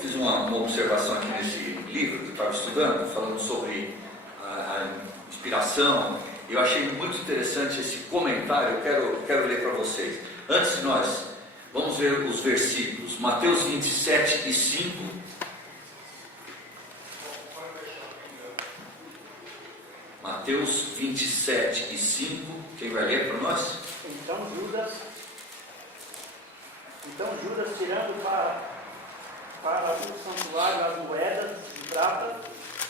fiz uma observação aqui nesse livro que eu estava estudando, falando sobre a inspiração. Eu achei muito interessante esse comentário, eu quero ler para vocês. Antes de nós, vamos ver os versículos. Mateus 27 e 5. Mateus 27 e 5. Quem vai ler para nós? Então Judas, tirando para o santuário as moedas de prata,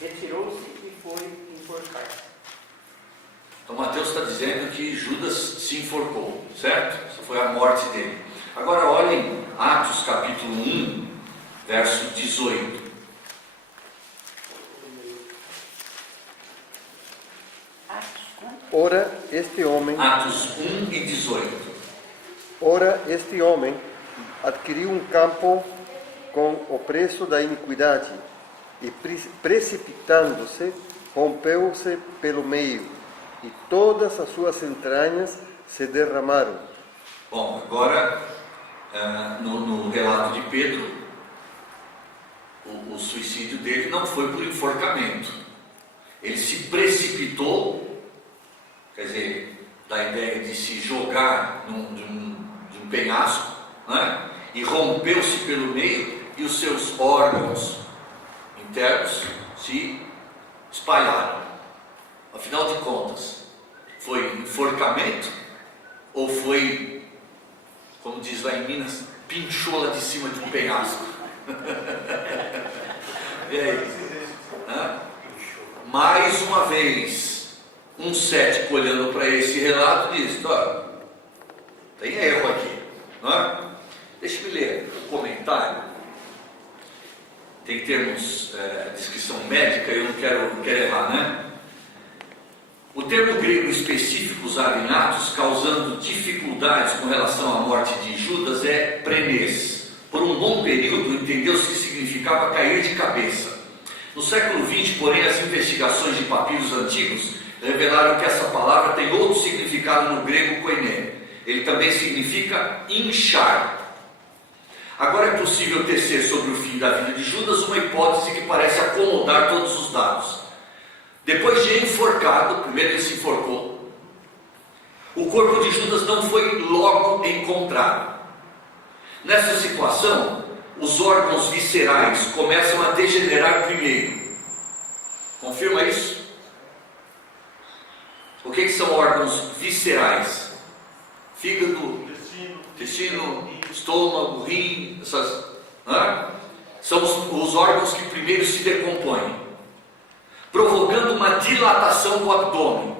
retirou-se e foi enforcar-se. Então Mateus está dizendo que Judas se enforcou, certo? Essa foi a morte dele. Agora olhem Atos capítulo 1, verso 18. Ora, este homem... Atos 1 e 18. Ora, este homem adquiriu um campo com o preço da iniquidade e, precipitando-se, rompeu-se pelo meio, e todas as suas entranhas se derramaram. Bom, agora, no relato de Pedro, o suicídio dele não foi por enforcamento. Ele se precipitou, quer dizer, da ideia de se jogar de um penhasco, né? E rompeu-se pelo meio, e os seus órgãos internos se espalharam. Afinal de contas, foi enforcamento ou foi, como diz lá em Minas, pinchou lá de cima de um penhasco? E aí? Mais uma vez, um cético olhando para esse relato diz: ó, tem erro aqui, não é? Deixa-me ler o comentário. Tem termos, descrição médica, eu não quero errar, né? O termo grego específico usado em Atos, causando dificuldades com relação à morte de Judas, é prenez. Por um bom período, entendeu-se que significava cair de cabeça. No século XX, porém, as investigações de papiros antigos revelaram que essa palavra tem outro significado no grego koiné. Ele também significa inchar. Agora é possível tecer sobre o fim da vida de Judas uma hipótese que parece acomodar todos os dados. Depois de enforcado, primeiro ele se enforcou, o corpo de Judas não foi logo encontrado. Nessa situação, os órgãos viscerais começam a degenerar primeiro. Confirma isso? O que são órgãos viscerais? Fígado, intestino, estômago, rim, são os órgãos que primeiro se decompõem, provocando uma dilatação do abdômen.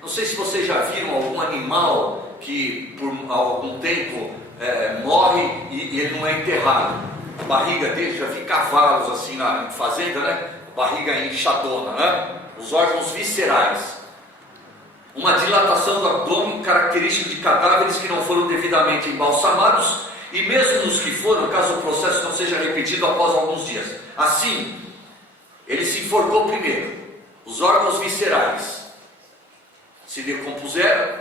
Não sei se vocês já viram algum animal que por algum tempo morre e ele não é enterrado. A barriga dele, já vi cavalos assim na fazenda, né? Barriga inchadona, né? Os órgãos viscerais. Uma dilatação do abdômen característica de cadáveres que não foram devidamente embalsamados, e mesmo nos que foram, caso o processo não seja repetido após alguns dias. Assim, ele se enforcou primeiro. Os órgãos viscerais se decompuseram,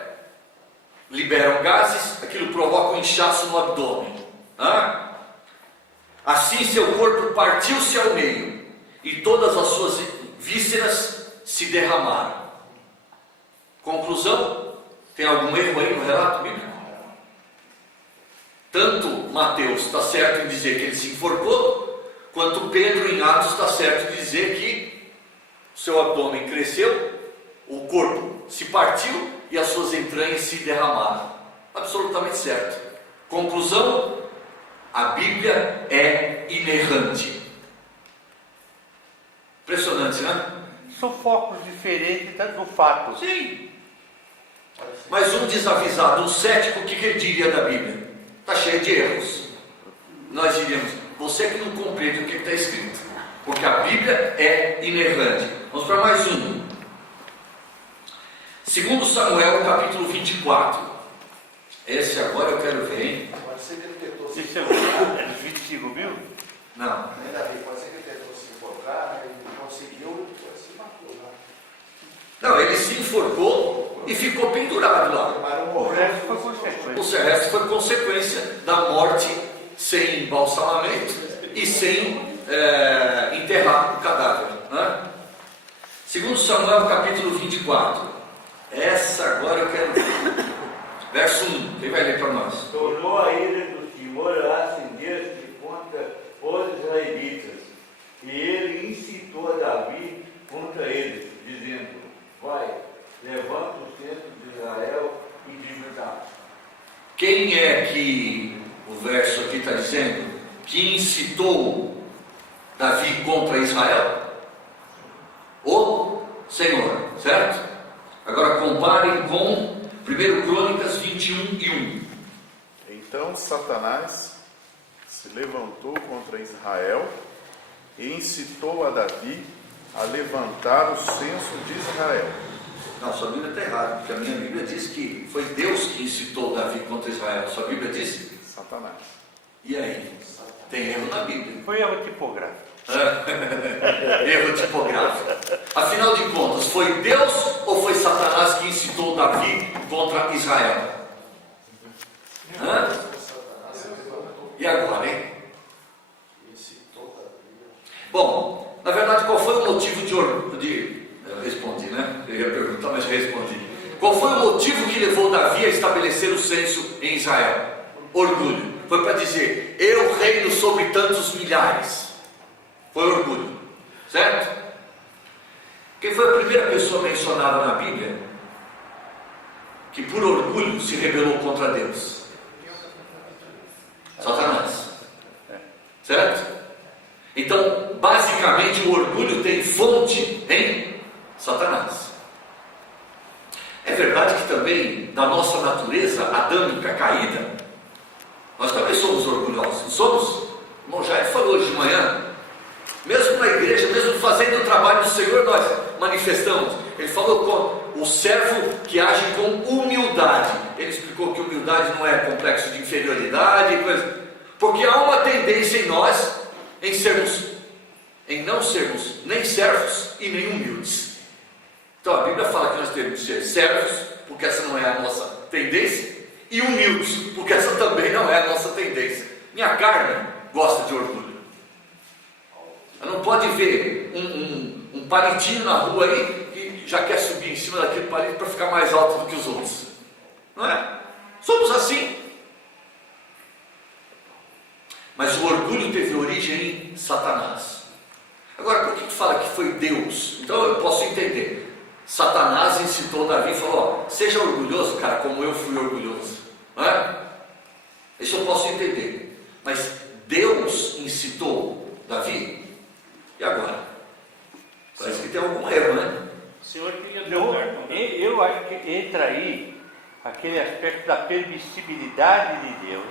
liberam gases, aquilo provoca um inchaço no abdômen. Assim, seu corpo partiu-se ao meio e todas as suas vísceras se derramaram. Conclusão: tem algum erro aí no relato bíblico? Tanto Mateus está certo em dizer que ele se enforcou, quanto Pedro em Atos está certo em dizer que o seu abdômen cresceu, o corpo se partiu e as suas entranhas se derramaram. Absolutamente certo. Conclusão: a Bíblia é inerrante. Impressionante, né? São focos diferentes do fato. Sim. Mas um desavisado, um cético, o que ele diria da Bíblia? Está cheio de erros. Nós diríamos: você que não compreende o que está escrito, porque a Bíblia é inerrante. Vamos para mais um. 2 Samuel capítulo 24. Esse agora eu quero ver, hein? Pode ser que ele tentou se Esse é encontrar. dos 25 mil? Não. Ainda bem, pode ser que ele tentou se encontrar, ele não conseguiu, ele se matou lá. Não, ele se enforcou e ficou pendurado lá. Mas não O morreu. resto foi consequência. O resto foi consequência da morte sem embalsamamento e sem enterrar o cadáver. Né? Segundo Samuel capítulo 24. Essa agora eu quero ver. Verso 1. Quem vai ler para nós? Tornou a ira do Senhor a acender-se contra os israelitas, e ele incitou a Davi contra eles, dizendo: vai, levanta o centro de Israel e de Judá. Quem é que o verso aqui está dizendo que incitou Davi contra Israel? O Senhor, certo? Agora comparem com 1 Crônicas 21:1. Então Satanás se levantou contra Israel e incitou a Davi a levantar o censo de Israel. Não, sua Bíblia está errada, porque a minha Bíblia diz que foi Deus que incitou Davi contra Israel. Sua Bíblia diz? Satanás. E aí? Tem erro na Bíblia. Foi erro tipográfico. Erro tipográfico. Afinal de contas, foi Deus ou foi Satanás que incitou Davi contra Israel? E agora, hein? Bom, na verdade, qual foi o motivo eu respondi, né? Eu ia perguntar, mas respondi. Qual foi o motivo que levou Davi a estabelecer o censo em Israel? Orgulho. Foi para dizer: eu reino sobre tantos milhares. Foi orgulho, certo? Quem foi a primeira pessoa mencionada na Bíblia que por orgulho se rebelou contra Deus? Satanás, certo? Então, basicamente, o orgulho tem fonte em Satanás. É verdade que também, da nossa natureza adâmica caída, nós também somos orgulhosos, não somos? O irmão Jair falou hoje de manhã. Mesmo na igreja, mesmo fazendo o trabalho do Senhor, nós manifestamos. Ele falou com o servo que age com humildade. Ele explicou que humildade não é complexo de inferioridade, porque há uma tendência em nós em não sermos nem servos e nem humildes. Então a Bíblia fala que nós temos que ser servos, porque essa não é a nossa tendência, e humildes, porque essa também não é a nossa tendência. Minha carne gosta de orgulho. Ela não pode ver um palitinho na rua aí e já quer subir em cima daquele palito para ficar mais alto do que os outros. Não é? Somos assim. Mas o orgulho teve origem em Satanás. Agora, por que fala que foi Deus? Então eu posso entender. Satanás incitou Davi e falou: ó, seja orgulhoso, cara, como eu fui orgulhoso. Não é? Isso eu posso entender. Mas Deus incitou Davi? E agora? Parece que tem algum erro, né? O senhor queria Eu, tocar também. eu acho que entra aí aquele aspecto da permissibilidade de Deus,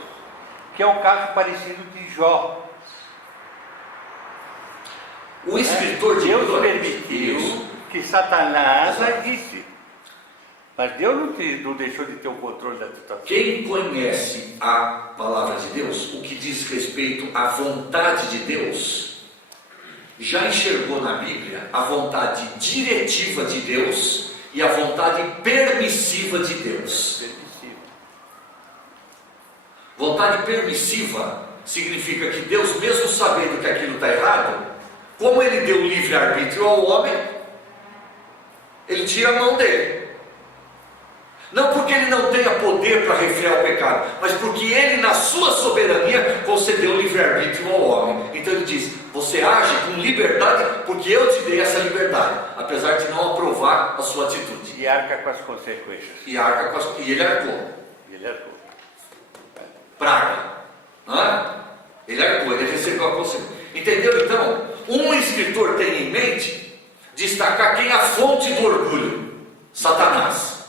que é um caso parecido de Jó. O escritor de Deus Crônicas, permitiu isso. que Satanás agisse, mas Deus não deixou de ter o controle da situação. Quem conhece a palavra de Deus, o que diz respeito à vontade de Deus, já enxergou na Bíblia a vontade diretiva de Deus e a vontade permissiva de Deus. Vontade permissiva significa que Deus, mesmo sabendo que aquilo está errado, como Ele deu livre-arbítrio ao homem, Ele tira a mão dele. Não porque Ele não tenha poder para refrear o pecado, mas porque Ele, na sua soberania, concedeu livre-arbítrio ao homem. Então Ele diz: você age com liberdade porque eu te dei essa liberdade, apesar de não aprovar a sua atitude. E arca com as consequências. E Ele arcou. Ele arcou. Praga, não é? Ele arcou, ele recebeu a consequência. Entendeu? Então, um escritor tem em mente destacar quem é a fonte do orgulho: Satanás.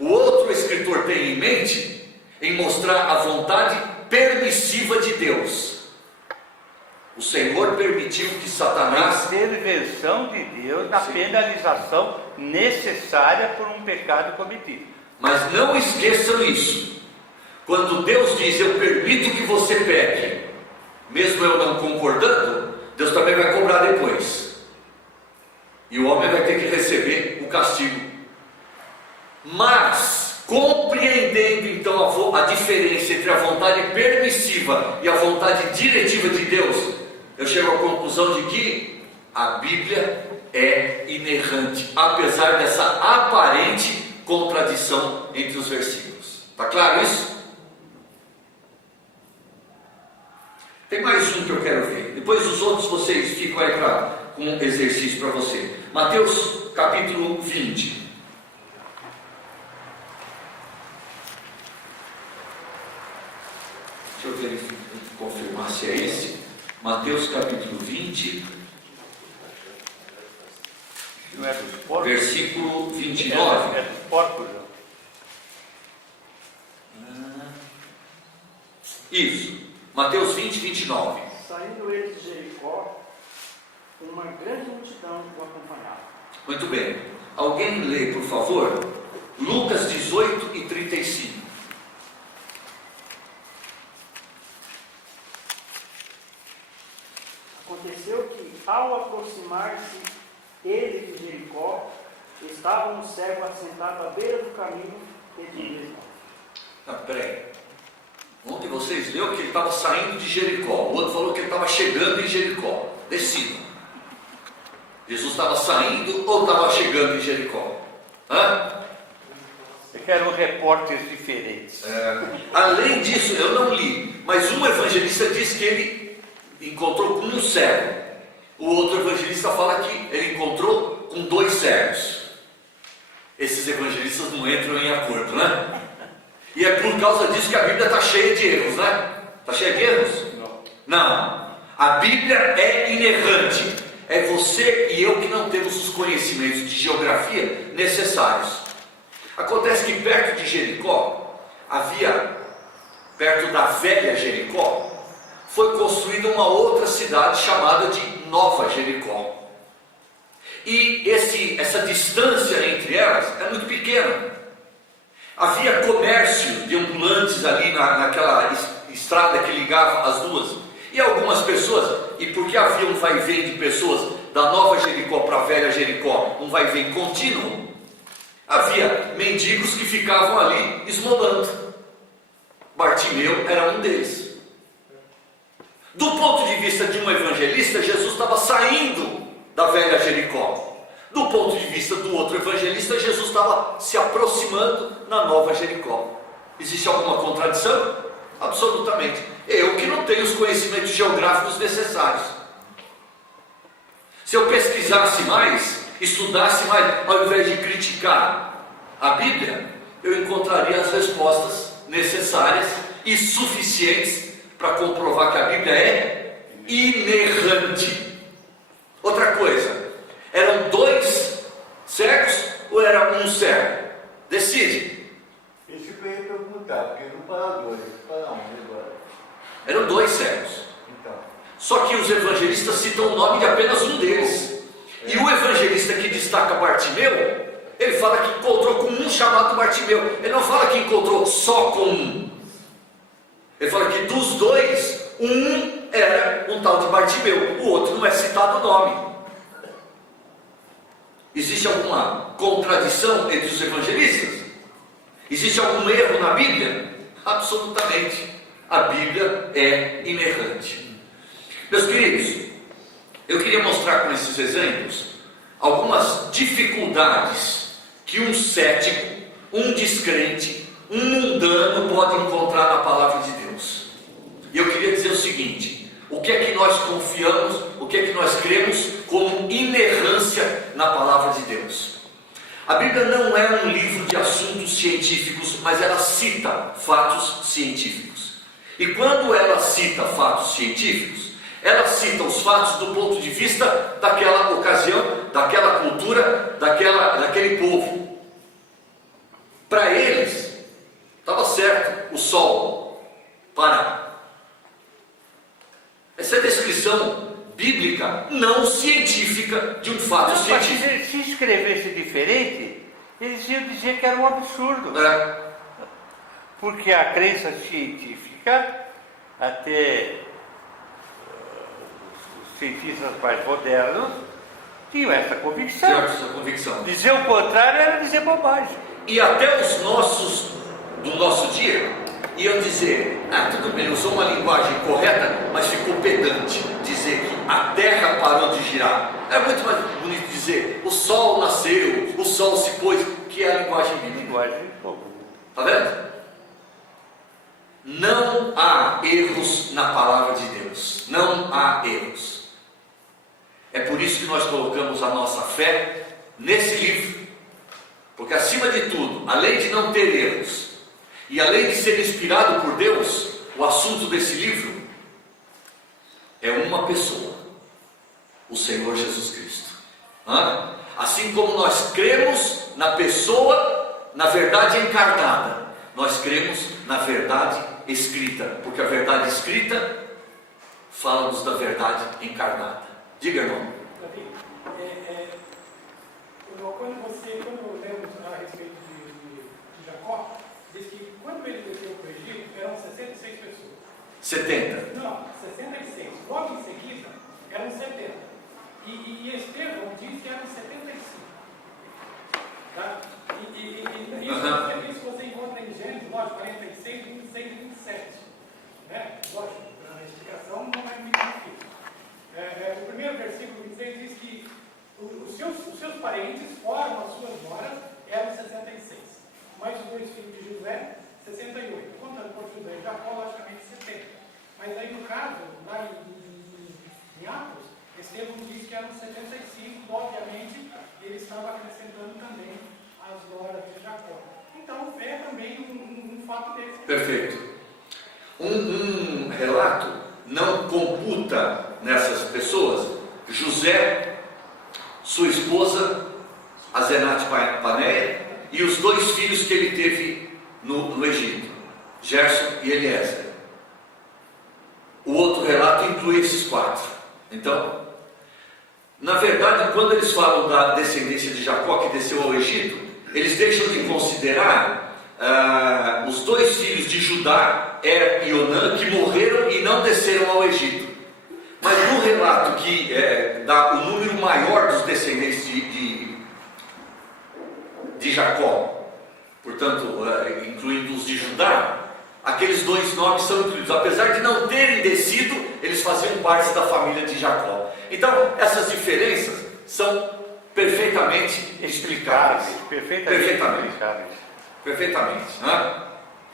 O outro escritor tem em mente em mostrar a vontade permissiva de Deus. O Senhor permitiu que Satanás... Intervenção de Deus na penalização necessária por um pecado cometido. Mas não esqueçam isso. Quando Deus diz: eu permito que você peque, mesmo eu não concordando, Deus também vai cobrar depois. E o homem vai ter que receber o castigo. Mas, Compreendendo então a diferença entre a vontade permissiva e a vontade diretiva de Deus, eu chego à conclusão de que a Bíblia é inerrante, apesar dessa aparente contradição entre os versículos. Está claro isso? Tem mais um que eu quero ver. Depois os outros vocês ficam aí com um exercício para você. Mateus capítulo 20. Deixa eu verificar, confirmar se é esse. Mateus capítulo 20, Não é dos porcos? versículo 29. É dos porcos, não. Isso, Mateus 20, 29. Saindo eles de Jericó, uma grande multidão o acompanhava. Muito bem. Alguém lê, por favor, Lucas 18 e 35. Aconteceu que, ao aproximar-se ele de Jericó, estava um cego assentado à beira do caminho e dizia: Peraí. Ontem vocês leu que ele estava saindo de Jericó. O outro falou que ele estava chegando em Jericó. Decidam. Jesus estava saindo ou estava chegando em Jericó? Eu quero repórteres diferentes. Além disso, eu não li, mas um evangelista diz que ele encontrou com um cego. O outro evangelista fala que ele encontrou com 2 cegos. Esses evangelistas não entram em acordo, né? E é por causa disso que a Bíblia está cheia de erros, né? Está cheia de erros? Não. A Bíblia é inerrante. É você e eu que não temos os conhecimentos de geografia necessários. Acontece que perto de Jericó, perto da velha Jericó, foi construída uma outra cidade chamada de Nova Jericó. E essa distância entre elas é muito pequena. Havia comércio de ambulantes ali naquela estrada que ligava as duas. E algumas pessoas, e porque havia um vai e vem de pessoas da Nova Jericó para a velha Jericó, um vai e vem contínuo, havia mendigos que ficavam ali esmolando. Bartimeu era um deles. Do ponto de vista de um evangelista, Jesus estava saindo da velha Jericó. Do ponto de vista do outro evangelista, Jesus estava se aproximando na Nova Jericó. Existe alguma contradição? Absolutamente. Eu que não tenho os conhecimentos geográficos necessários. Se eu pesquisasse mais, estudasse mais, ao invés de criticar a Bíblia, eu encontraria as respostas necessárias e suficientes para comprovar que a Bíblia é inerrante. Outra coisa, eram 2 cegos ou era um cego? Decide. Isso que eu ia perguntar, porque não para 2, para 1 agora. Eram 2 cegos. Então, Só que os evangelistas citam o nome de apenas um deles. E o evangelista que destaca Bartimeu, ele fala que encontrou com um chamado Bartimeu. Ele não fala que encontrou só com um. Ele fala que dos 2, um era um tal de Bartimeu, o outro não é citado o nome. Existe alguma contradição entre os evangelistas? Existe algum erro na Bíblia? Absolutamente. A Bíblia é inerrante. Meus queridos, eu queria mostrar com esses exemplos algumas dificuldades que um cético, um descrente, um mundano pode encontrar na palavra de Deus. E eu queria dizer o seguinte: o que é que nós confiamos, o que é que nós cremos como inerrância na palavra de Deus? A Bíblia não é um livro de assuntos científicos, mas ela cita fatos científicos. E quando ela cita fatos científicos, ela cita os fatos do ponto de vista daquela ocasião, daquela cultura, daquele povo. Para eles, estava certo o sol parar. Essa é a descrição bíblica, não científica, de um fato Não, mas científico. se escrevesse diferente, eles iam dizer que era um absurdo. Porque a crença científica, até os cientistas mais modernos, tinham essa convicção. Certo, essa convicção. Dizer o contrário era dizer bobagem. E até os nossos, do nosso dia, iam dizer, tudo bem, usou uma linguagem correta, mas ficou pedante dizer que a terra parou de girar. É muito mais bonito dizer, o sol nasceu, o sol se pôs, que é a linguagem bíblica. Linguagem de fogo. Está vendo? Não há erros na palavra de Deus. Não há erros. É por isso que nós colocamos a nossa fé nesse livro. Porque acima de tudo, além de não ter erros, e além de ser inspirado por Deus, o assunto desse livro é uma pessoa, o Senhor Jesus Cristo. Assim como nós cremos na pessoa, na verdade encarnada, nós cremos na verdade escrita, porque a verdade escrita fala-nos da verdade encarnada. Diga, irmão. Davi, quando lemos a respeito de Jacó, diz que quando ele desceu para o Egito, eram 66 pessoas. 70. Não, 66. Logo em seguida, eram 70. E Estevão diz que eram 75. Tá? Isso você encontra em Gênesis, lógico, 46, 26 e 27. Né? Lógico, a explicação não é muito difícil. O primeiro versículo 26 diz que os seus parentes, fora as suas noras, eram 66. Mais os dois filhos de José, 68. Contando por José e Jacó, logicamente 70. Mas aí no caso, lá em Atos, Estevão diz que eram 75, obviamente, ele estava acrescentando também as noras de Jacó. Então, é também um fato desse. Perfeito. Um relato não computa nessas pessoas José, sua esposa, Asenate Paneia, e os dois filhos que ele teve no Egito, Gerson e Eliezer. O outro relato inclui esses 4. Então, na verdade, quando eles falam da descendência de Jacó que desceu ao Egito, eles deixam de considerar os dois filhos de Judá, Er e Onã, que morreram e não desceram ao Egito. Mas no relato que dá o número maior dos descendentes de Jacó, portanto, incluindo os de Judá, aqueles dois nomes são incluídos. Apesar de não terem descido, eles faziam parte da família de Jacó. Então, essas diferenças são perfeitamente explicáveis. Perfeitamente. Né?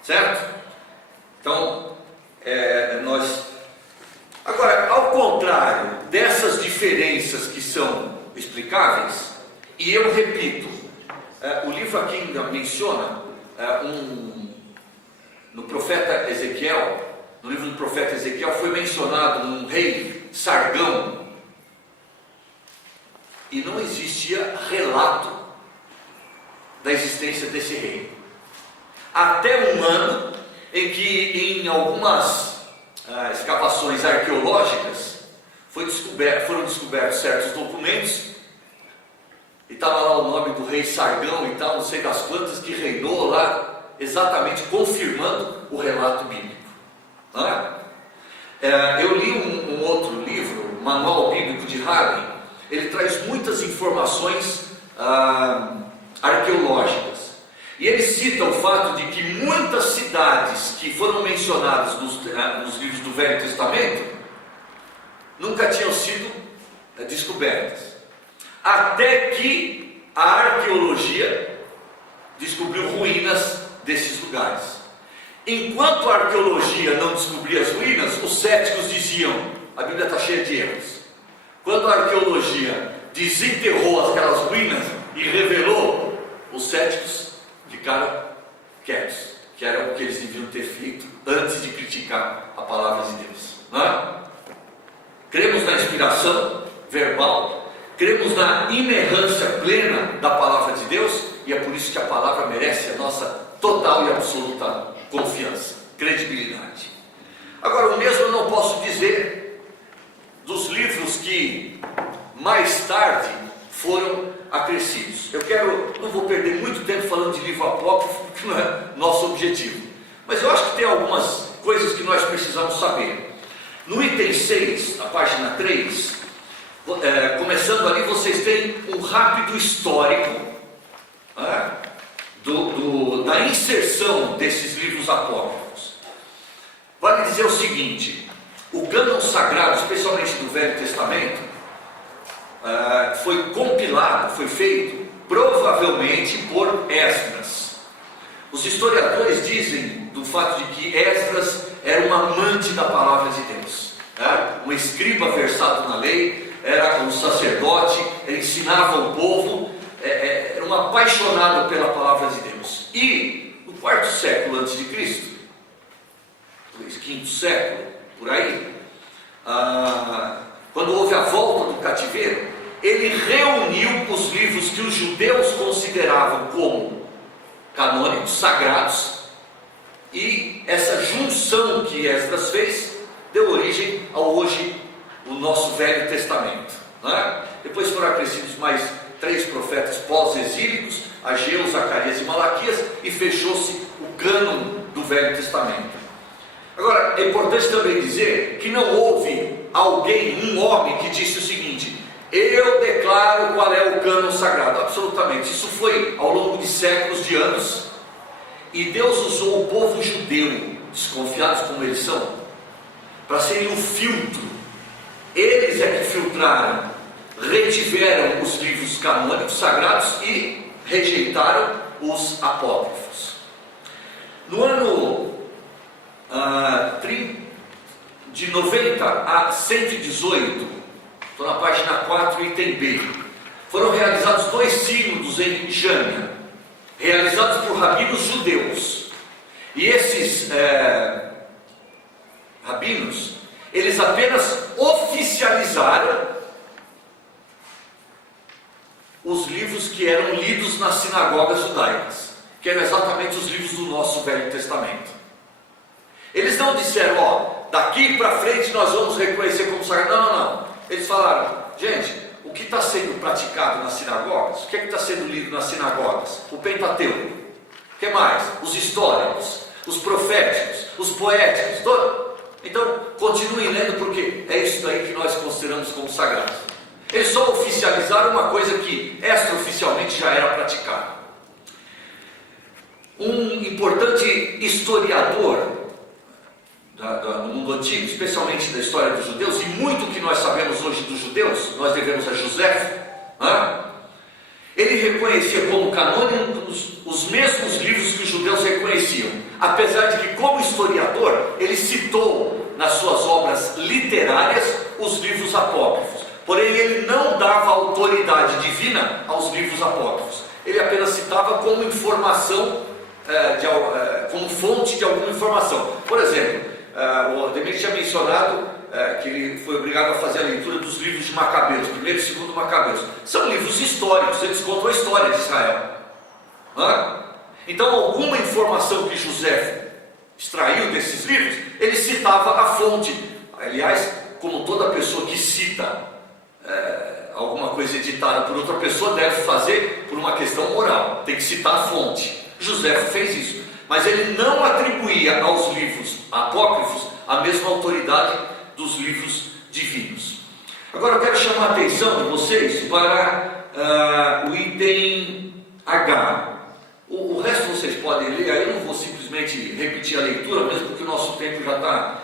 Certo? Então, Agora, ao contrário dessas diferenças que são explicáveis, e eu repito, o livro aqui ainda menciona no profeta Ezequiel, no livro do profeta Ezequiel foi mencionado um rei Sargão, e não existia relato da existência desse rei. Até um ano em que em algumas escavações arqueológicas foram descobertos certos documentos, e estava lá o nome do rei Sargão e tal, não sei das quantas, que reinou lá, exatamente confirmando o relato bíblico. Não é? Eu li um outro livro, Manual Bíblico de Hagen. Ele traz muitas informações arqueológicas. E ele cita o fato de que muitas cidades que foram mencionadas nos livros do Velho Testamento nunca tinham sido descobertas. Até que a arqueologia descobriu ruínas desses lugares. Enquanto a arqueologia não descobria as ruínas, os céticos diziam: a Bíblia está cheia de erros. Quando a arqueologia desenterrou aquelas ruínas e revelou, os céticos ficaram quietos, que era o que eles deviam ter feito antes de criticar a palavra de Deus. Não é? Cremos na inspiração verbal, cremos na inerrância plena da palavra de Deus, e é por isso que a palavra merece a nossa total e absoluta confiança, credibilidade. Agora, o mesmo eu não posso dizer dos livros que mais tarde foram acrescidos. Não vou perder muito tempo falando de livro apócrifo, que não é nosso objetivo, mas eu acho que tem algumas coisas que nós precisamos saber. No item 6, na página 3, começando ali, vocês têm um rápido histórico da inserção desses livros apócrifos. Vale dizer o seguinte: o cânon sagrado, especialmente do Velho Testamento, foi compilado, foi feito provavelmente por Esdras. Os historiadores dizem do fato de que Esdras era um amante da palavra de Deus, um escriba versado na lei, era um sacerdote, ele ensinava o povo, era um apaixonado pela palavra de Deus. E no quarto século antes de Cristo, quinto século, por aí, quando houve a volta do cativeiro, ele reuniu os livros que os judeus consideravam como canônicos, sagrados, e essa junção que Esdras fez deu origem ao hoje o nosso Velho Testamento, Depois foram acrescidos mais 3 profetas pós-exílicos, Ageu, Zacarias e Malaquias, e fechou-se o cânon do Velho Testamento. Agora, é importante também dizer que não houve alguém, um homem, que disse o seguinte: eu declaro qual é o cânon sagrado. Absolutamente, isso foi ao longo de séculos de anos, e Deus usou o povo judeu, desconfiados como eles são, para serem um filtro. Eles é que filtraram, retiveram os livros canônicos sagrados e rejeitaram os apócrifos. No ano de 90 a 118, estou na página 4, item B, foram realizados 2 sínodos em Jâmia, realizados por rabinos judeus. E esses rabinos, eles apenas oficializaram os livros que eram lidos nas sinagogas judaicas, que eram exatamente os livros do nosso Velho Testamento. Eles não disseram, daqui para frente nós vamos reconhecer como sagrado. Não. Eles falaram: gente, o que está sendo praticado nas sinagogas, o que é que está sendo lido nas sinagogas? O Pentateuco. O que mais? Os históricos, os proféticos, os poéticos, todo. Então, continuem lendo, porque é isso daí que nós consideramos como sagrado. Eles só oficializaram uma coisa que extraoficialmente já era praticada. Um importante historiador no mundo antigo, especialmente da história dos judeus, e muito que nós sabemos hoje dos judeus, nós devemos a José, ele reconhecia como canônicos os mesmos livros que os judeus reconheciam, apesar de que, como historiador, ele citou nas suas obras literárias os livros apócrifos, porém ele não dava autoridade divina aos livros apócrifos, ele apenas citava como informação, como fonte de alguma informação. Por exemplo, o Ademir tinha mencionado que ele foi obrigado a fazer a leitura dos livros de Macabeus, primeiro e segundo Macabeus. São livros históricos, eles contam a história de Israel. Então, alguma informação que José extraiu desses livros, ele citava a fonte. Aliás, como toda pessoa que cita alguma coisa editada por outra pessoa, deve fazer por uma questão moral, tem que citar a fonte. José fez isso, mas ele não atribuía aos livros apócrifos a mesma autoridade dos livros divinos. Agora eu quero chamar a atenção de vocês para o item H. O resto vocês podem ler, aí eu não vou simplesmente repetir a leitura, mesmo porque o nosso tempo já está.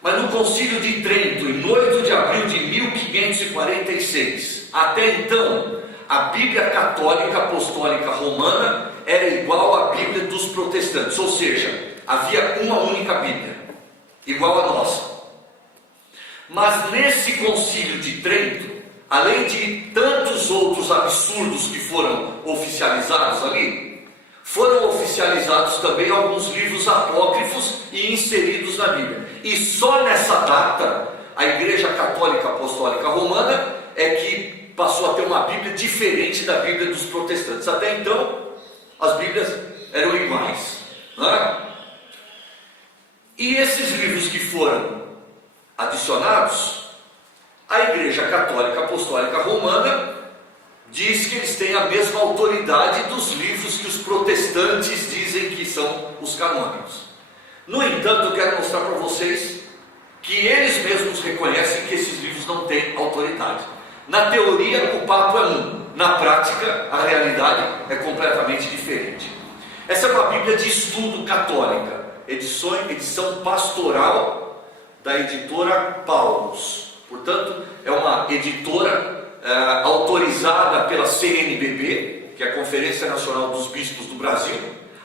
Mas no Concílio de Trento, em 8 de abril de 1546, até então, a Bíblia Católica Apostólica Romana era igual à Bíblia dos protestantes, ou seja, havia uma única Bíblia, igual à nossa. Mas nesse Concílio de Trento, além de tantos outros absurdos que foram oficializados ali, foram oficializados também alguns livros apócrifos e inseridos na Bíblia. E só nessa data, a Igreja Católica Apostólica Romana é que passou a ter uma Bíblia diferente da Bíblia dos protestantes. Até então, as Bíblias eram iguais. E esses livros que foram adicionados, a Igreja Católica Apostólica Romana diz que eles têm a mesma autoridade dos livros que os protestantes dizem que são os canônicos. No entanto, eu quero mostrar para vocês que eles mesmos reconhecem que esses livros não têm autoridade. Na teoria, o papo é um. Na prática, a realidade é completamente diferente. Essa é uma Bíblia de estudo católica, edição pastoral da editora Paulus. Portanto, é uma editora autorizada pela CNBB, que é a Conferência Nacional dos Bispos do Brasil,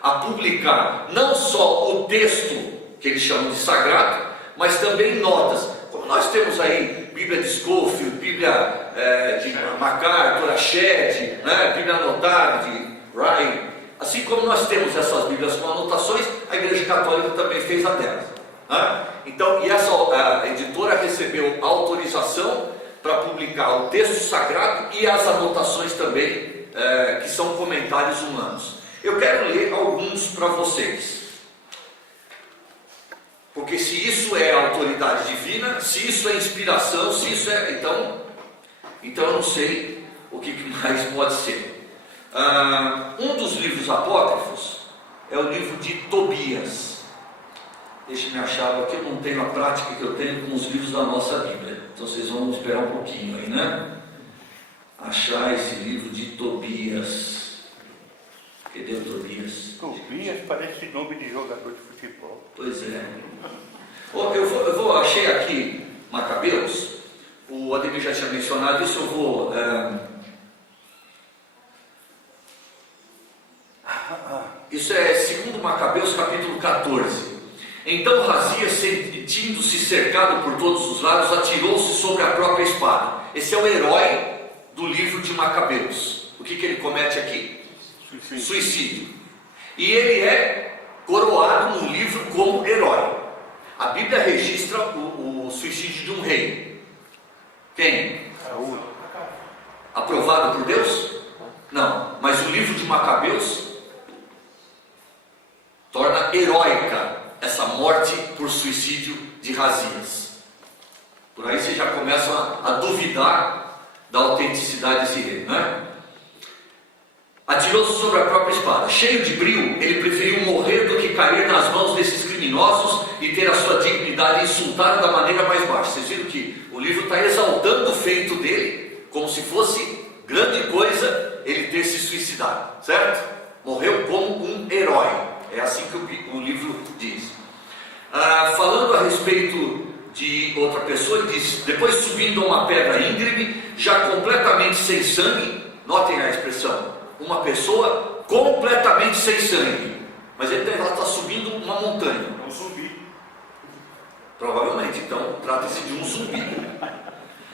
a publicar não só o texto que eles chamam de sagrado, mas também notas. Como nós temos aí Bíblia de Scofield, Bíblia de MacArthur, Ached, né? Bíblia anotada de Ryan. Assim como nós temos essas Bíblias com anotações, a Igreja Católica também fez a delas. Né? Então, e a editora recebeu autorização para publicar o texto sagrado e as anotações também, que são comentários humanos. Eu quero ler alguns para vocês. Porque se isso é autoridade divina, se isso é inspiração, se isso é... Então eu não sei o que mais pode ser. Um dos livros apócrifos é o livro de Tobias. Deixe-me achar, aqui eu não tenho a prática que eu tenho com os livros da nossa Bíblia. Então vocês vão esperar um pouquinho aí, né? Achar esse livro de Tobias. Cadê o Tobias? Tobias parece nome de jogador de futebol. Pois é. Achei aqui Macabeus. O Ademir já tinha mencionado isso, eu vou... Isso é 2 Macabeus, capítulo 14. Então Razias, sentindo-se cercado por todos os lados, atirou-se sobre a própria espada. Esse é o herói do livro de Macabeus. O que ele comete aqui? Suicídio. E ele é coroado no livro como herói. A Bíblia registra o suicídio de um rei. Quem? Saúl. Aprovado por Deus? Não. Mas o livro de Macabeus torna heróica essa morte por suicídio de Razias. Por aí você já começa a duvidar da autenticidade desse rei, né? Atirou-se sobre a própria espada. Cheio de brio, ele preferiu morrer do que cair nas mãos desses criminosos e ter a sua dignidade insultada da maneira mais baixa. Vocês viram que o livro está exaltando o feito dele, como se fosse grande coisa ele ter se suicidado, certo? Morreu como um herói. É assim que o livro diz. Falando a respeito de outra pessoa, ele diz: depois subindo a uma pedra íngreme, já completamente sem sangue. Notem a expressão, uma pessoa completamente sem sangue, mas ele está subindo uma montanha. Um zumbi. Provavelmente, então trata-se de um zumbi.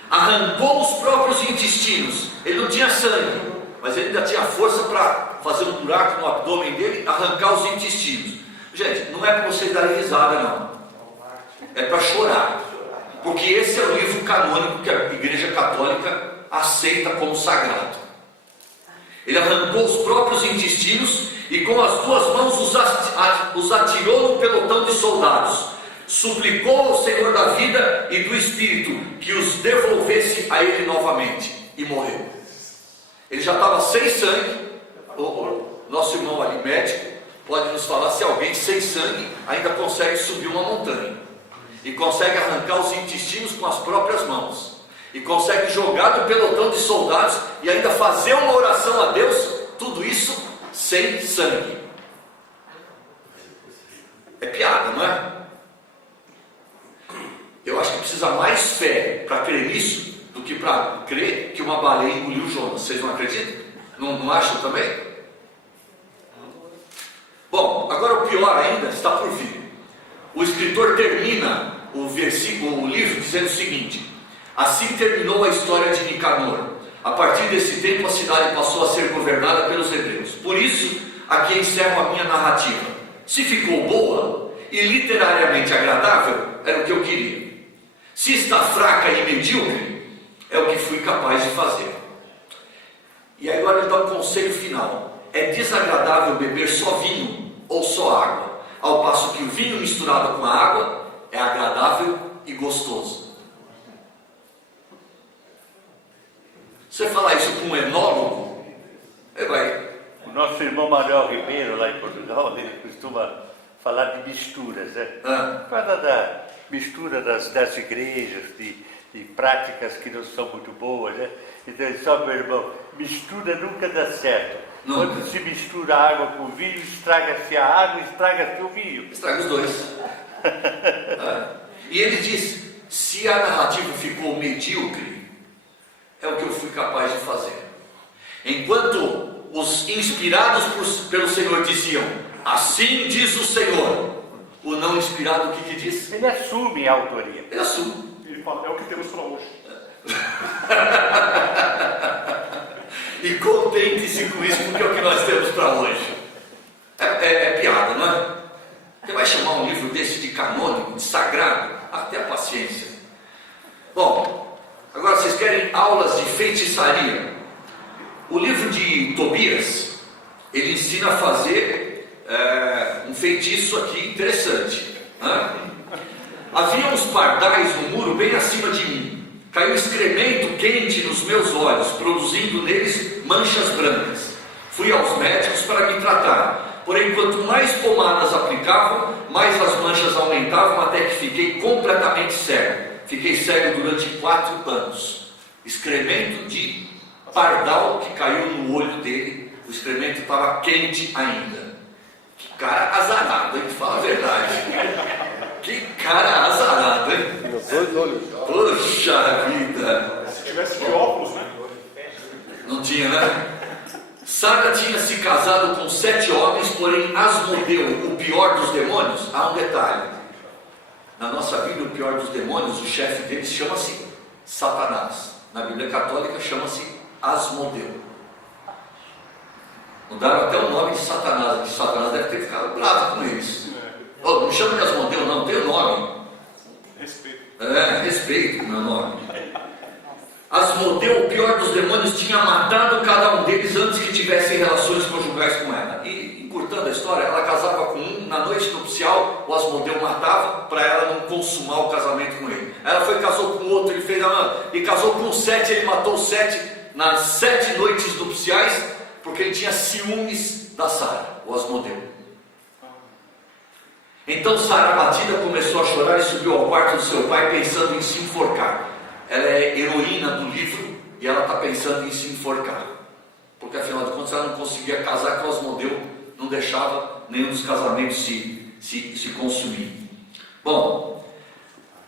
Arrancou os próprios intestinos. Ele não tinha sangue, mas ele ainda tinha força para fazer um buraco no abdômen dele, arrancar os intestinos. Gente, não é para vocês darem risada, não. É para chorar. Porque esse é o livro canônico que a Igreja Católica aceita como sagrado. Ele arrancou os próprios intestinos e com as duas mãos os atirou no pelotão de soldados. Suplicou ao Senhor da vida e do Espírito que os devolvesse a ele novamente. E morreu. Ele já estava sem sangue. O nosso irmão ali, médico, pode nos falar se alguém sem sangue ainda consegue subir uma montanha. E consegue arrancar os intestinos com as próprias mãos. E consegue jogar no pelotão de soldados e ainda fazer uma oração a Deus. Tudo isso sem sangue. É piada, não é? Eu acho que precisa mais fé para crer nisso do que para crer que uma baleia engoliu Jonas. Vocês não acreditam? Não acham também? Bom, agora o pior ainda está por vir. O escritor termina o livro dizendo o seguinte: assim terminou a história de Nicanor. A partir desse tempo a cidade passou a ser governada pelos hebreus. Por isso, aqui encerro a minha narrativa. Se ficou boa e literariamente agradável, era o que eu queria. Se está fraca e medíocre, é o que fui capaz de fazer. E agora ele dá um conselho final. É desagradável beber só vinho ou só água, ao passo que o vinho misturado com a água é agradável e gostoso. Você falar isso para um enólogo, ele vai... O nosso irmão Manuel Ribeiro, lá em Portugal, ele costuma falar de misturas, né? Fala da mistura das igrejas, de práticas que não são muito boas, né? Então ele só, meu irmão, mistura nunca dá certo. Não. Quando se mistura água com vinho, estraga-se a água, estraga-se o vinho. Estraga os dois. E ele diz, se a narrativa ficou medíocre, é o que eu fui capaz de fazer. Enquanto os inspirados pelo Senhor diziam, assim diz o Senhor, o não inspirado o que diz? Ele assume a autoria. Ele assume. Ele fala, é o que temos para hoje. E contente-se com isso, porque é o que nós temos para hoje. É piada, não é? Você vai chamar um livro desse de canônico, de sagrado? Até a paciência. Bom, agora vocês querem aulas de feitiçaria? O livro de Tobias, ele ensina a fazer um feitiço aqui interessante. Né? Havia uns pardais no muro bem acima de mim. Caiu excremento quente nos meus olhos, produzindo neles manchas brancas. Fui aos médicos para me tratar. Porém, quanto mais pomadas aplicavam, mais as manchas aumentavam, até que fiquei completamente cego. Fiquei cego durante 4 anos. Excremento de pardal que caiu no olho dele. O excremento estava quente ainda. Que cara azarado, hein? Fala a verdade. Que cara azarado, hein? Nos dois olhos. Poxa vida! Se tivesse de óculos, né? Não tinha, né? Sara tinha se casado com 7 homens, porém Asmodeu, o pior dos demônios, há um detalhe. Na nossa Bíblia, o pior dos demônios, o chefe deles chama-se Satanás. Na Bíblia Católica chama-se Asmodeu. Mudaram até o nome de Satanás. Satanás deve ter ficado bravo com eles. Oh, não chama de Asmodeu não, tem o nome. Respeito. Respeito o meu nome. Asmodeu, o pior dos demônios, tinha matado cada um deles antes que tivessem relações conjugais com ela. E, encurtando a história, ela casava com um, na noite nupcial, o Asmodeu matava para ela não consumar o casamento com ele. Ela foi e casou com outro, ele fez e casou com 7, ele matou 7 nas 7 noites nupciais, porque ele tinha ciúmes da Sara, o Asmodeu. Então Sara, abatida, começou a chorar e subiu ao quarto do seu pai pensando em se enforcar. Ela é heroína do livro e ela está pensando em se enforcar, porque afinal de contas ela não conseguia casar com o Asmodeu, não deixava nenhum dos casamentos se consumir. Bom,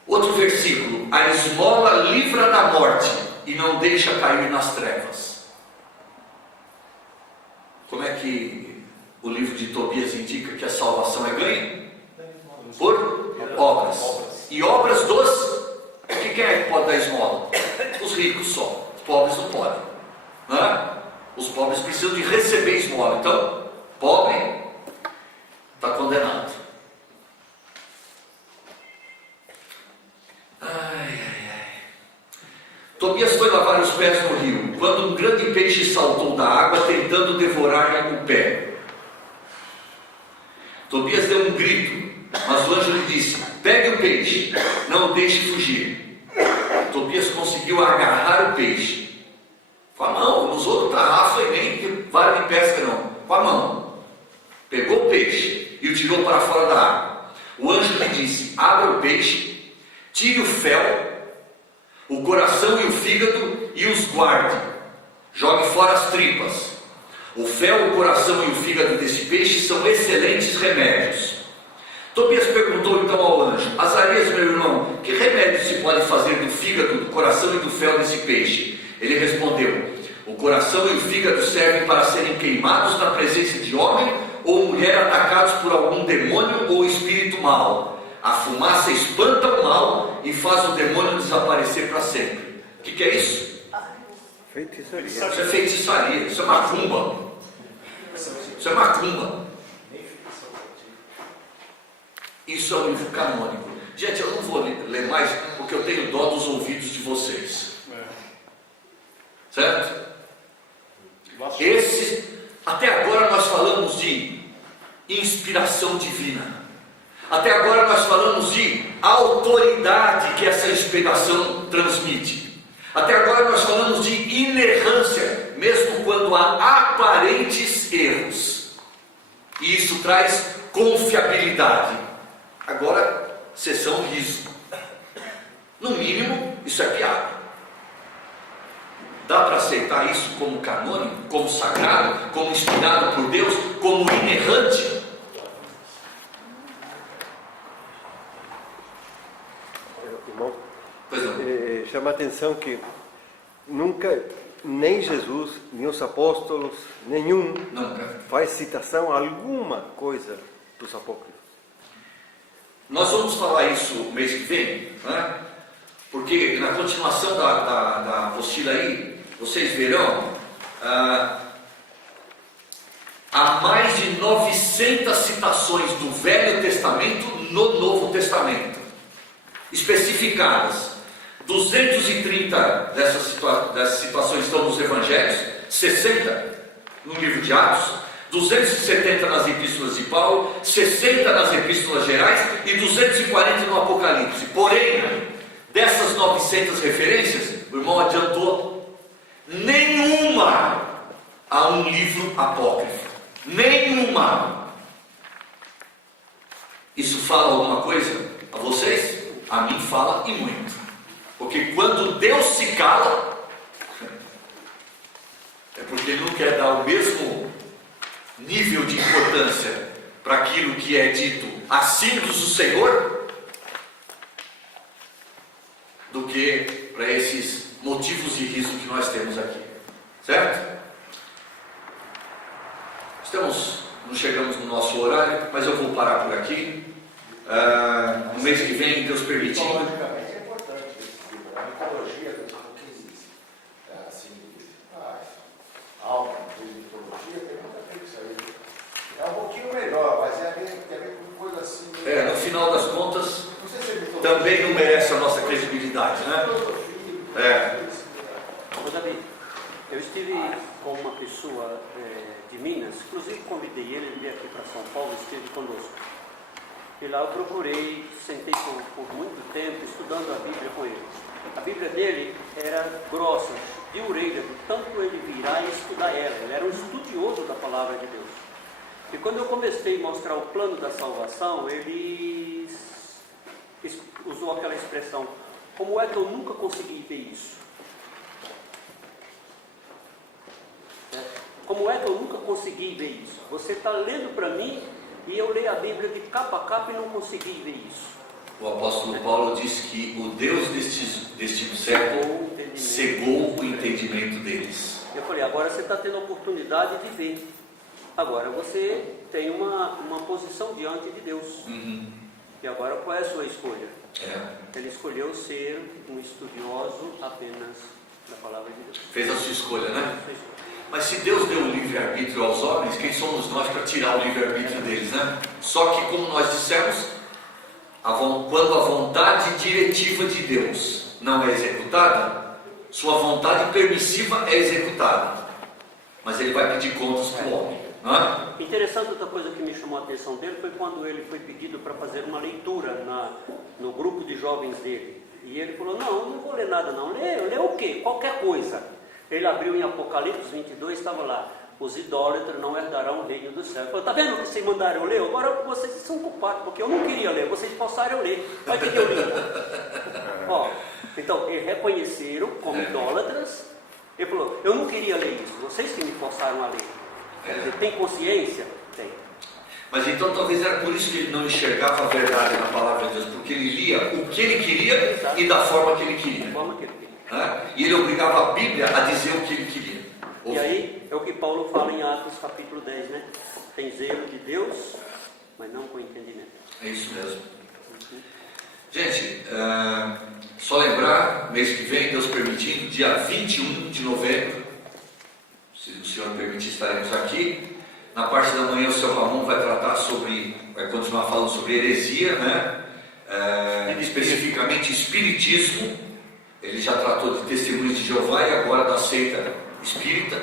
outro versículo: a esmola livra da morte e não deixa cair nas trevas. Como é que o livro de Tobias indica que a salvação é ganha? Por obras. E obras dos... Quem é que pode dar esmola? Os ricos só. Os pobres não podem. Não é? Os pobres precisam de receber esmola. Então, pobre está condenado. Tobias foi lavar os pés no rio, quando um grande peixe saltou da água, tentando devorar-lhe o pé. Tobias deu um grito, mas o anjo lhe disse: pegue o peixe, não o deixe fugir. Tobias conseguiu agarrar o peixe com a mão, não usou tarrafa e nem vara de pesca não, com a mão. Pegou o peixe e o tirou para fora da água. O anjo lhe disse: abra o peixe, tire o fel, o coração e o fígado e os guarde. Jogue fora as tripas. O fel, o coração e o fígado desse peixe são excelentes remédios. Tobias perguntou então ao anjo: Azarias, meu irmão, que remédio se pode fazer do fígado, do coração e do fel desse peixe? Ele respondeu: o coração e o fígado servem para serem queimados na presença de homem ou mulher atacados por algum demônio ou espírito mau. A fumaça espanta o mal e faz o demônio desaparecer para sempre. O que é isso? Feitiçaria. Isso é feitiçaria, isso é macumba. Isso é macumba. Isso é um livro canônico. Gente, eu não vou ler mais porque eu tenho dó dos ouvidos de vocês. Certo? Até agora nós falamos de inspiração divina. Até agora nós falamos de autoridade que essa inspiração transmite. Até agora nós falamos de inerrância, mesmo quando há aparentes erros. E isso traz confiabilidade. Agora, sessão riso. No mínimo, isso é piada. Dá para aceitar isso como canônico, como sagrado, como inspirado por Deus, como inerrante? Irmão, Pois não. chama a atenção que nunca, nem Jesus, nem os apóstolos, nenhum Nunca. faz citação a alguma coisa dos apócrifos. Nós vamos falar isso mês que vem, né? Porque na continuação da apostila aí, vocês verão, há mais de 900 citações do Velho Testamento no Novo Testamento, especificadas. 230 dessas situações estão nos Evangelhos, 60 no livro de Atos, 270 nas epístolas de Paulo, 60 nas epístolas gerais e 240 no Apocalipse. Porém, dessas 900 referências, o irmão adiantou, nenhuma há um livro apócrifo. Nenhuma. Isso fala alguma coisa a vocês? A mim fala e muito. Porque quando Deus se cala, é porque Ele não quer dar o mesmo nível de importância para aquilo que é dito assim do Senhor, do que para esses motivos de riso que nós temos aqui. Certo? Não chegamos no nosso horário, mas eu vou parar por aqui. No mês que vem, Deus permitindo. Teologicamente é importante esse livro. A mitologia dos pouquinhos, assim, algo de mitologia, tem muito a ver com isso aí. É um pouquinho melhor, mas é meio coisa assim. No final das contas, Não sei se é mitologia. também não merece a nossa credibilidade, né? Ô Davi, eu estive com uma pessoa de Minas, inclusive convidei ele, ele veio aqui para São Paulo, esteve conosco. E lá eu procurei, sentei por muito tempo estudando a Bíblia com ele. A Bíblia dele era grossa, de orelha, de tanto ele virar e estudar ela. Ele era um estudioso da palavra de Deus. E quando eu comecei a mostrar o plano da salvação, ele usou aquela expressão: como é que eu nunca consegui ver isso? Como é que eu nunca consegui ver isso? Você está lendo para mim e eu leio a Bíblia de capa a capa e não consegui ver isso. O apóstolo Paulo diz que o Deus deste século cegou o entendimento deles. Eu falei, agora você está tendo a oportunidade de ver. Agora você tem uma posição diante de Deus. E agora qual é a sua escolha? Ele escolheu ser um estudioso apenas da palavra de Deus. Fez a sua escolha, né? Mas se Deus deu o livre-arbítrio aos homens, quem somos nós para tirar o livre-arbítrio deles, né? Só que, como nós dissemos, quando a vontade diretiva de Deus não é executada, sua vontade permissiva é executada. Mas ele vai pedir contas para o homem, não é? Interessante, outra coisa que me chamou a atenção dele foi quando ele foi pedido para fazer uma leitura no grupo de jovens dele. E ele falou, não vou ler nada não. Lê o quê? Qualquer coisa. Ele abriu em Apocalipse 22, estava lá: os idólatras não herdarão o reino do céu. Ele falou, está vendo que vocês mandaram eu ler? Agora vocês são culpados, porque eu não queria ler, vocês forçaram eu ler. Olha o que eu li. Então, eles reconheceram como idólatras. Ele falou, eu não queria ler isso, vocês que me forçaram a ler. Quer dizer, tem consciência? Tem. Mas então talvez era por isso que ele não enxergava a verdade na palavra de Deus, porque ele lia o que ele queria e da forma que ele queria. Da forma que ele queria. E ele obrigava a Bíblia a dizer o que ele queria. E aí é o que Paulo fala em Atos capítulo 10, né? Tem zelo de Deus, mas não com entendimento. É isso mesmo. Gente, só lembrar, mês que vem, Deus permitindo, dia 21 de novembro, se o Senhor permitir, estaremos aqui. Na parte da manhã o Sr. Ramon vai vai continuar falando sobre heresia, né? Especificamente espiritismo. Ele já tratou de testemunhos de Jeová e agora da seita espírita.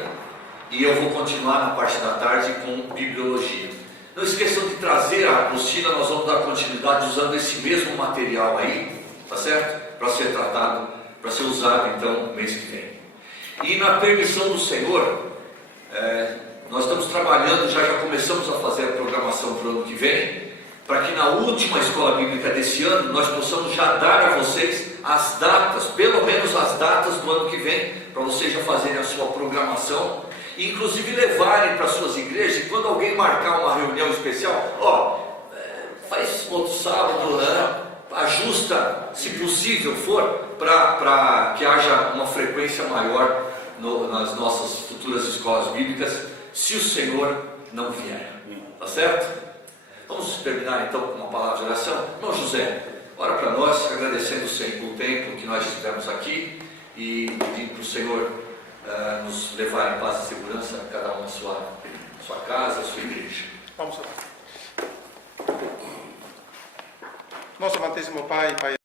E eu vou continuar na parte da tarde com bibliologia. Não esqueçam de trazer a apostila, nós vamos dar continuidade usando esse mesmo material aí, tá certo? Para ser tratado, para ser usado então mês que vem. E na permissão do Senhor, nós estamos trabalhando, já começamos a fazer a programação para o ano que vem, para que na última escola bíblica desse ano nós possamos já dar a vocês as datas, pelo menos as datas do ano que vem, para vocês já fazerem a sua programação e inclusive levarem para suas igrejas. E quando alguém marcar uma reunião especial, faz outro sábado, né? Ajusta, se possível for, para que haja uma frequência maior nas nossas futuras escolas bíblicas, se o Senhor não vier. Tá certo? Vamos terminar então com uma palavra de oração. Irmão José, ora para nós, agradecendo sempre o tempo que nós estivemos aqui e pedindo para o Senhor nos levar em paz e segurança, cada um na sua casa, a sua igreja. Vamos orar. Nosso amantíssimo Pai, Pai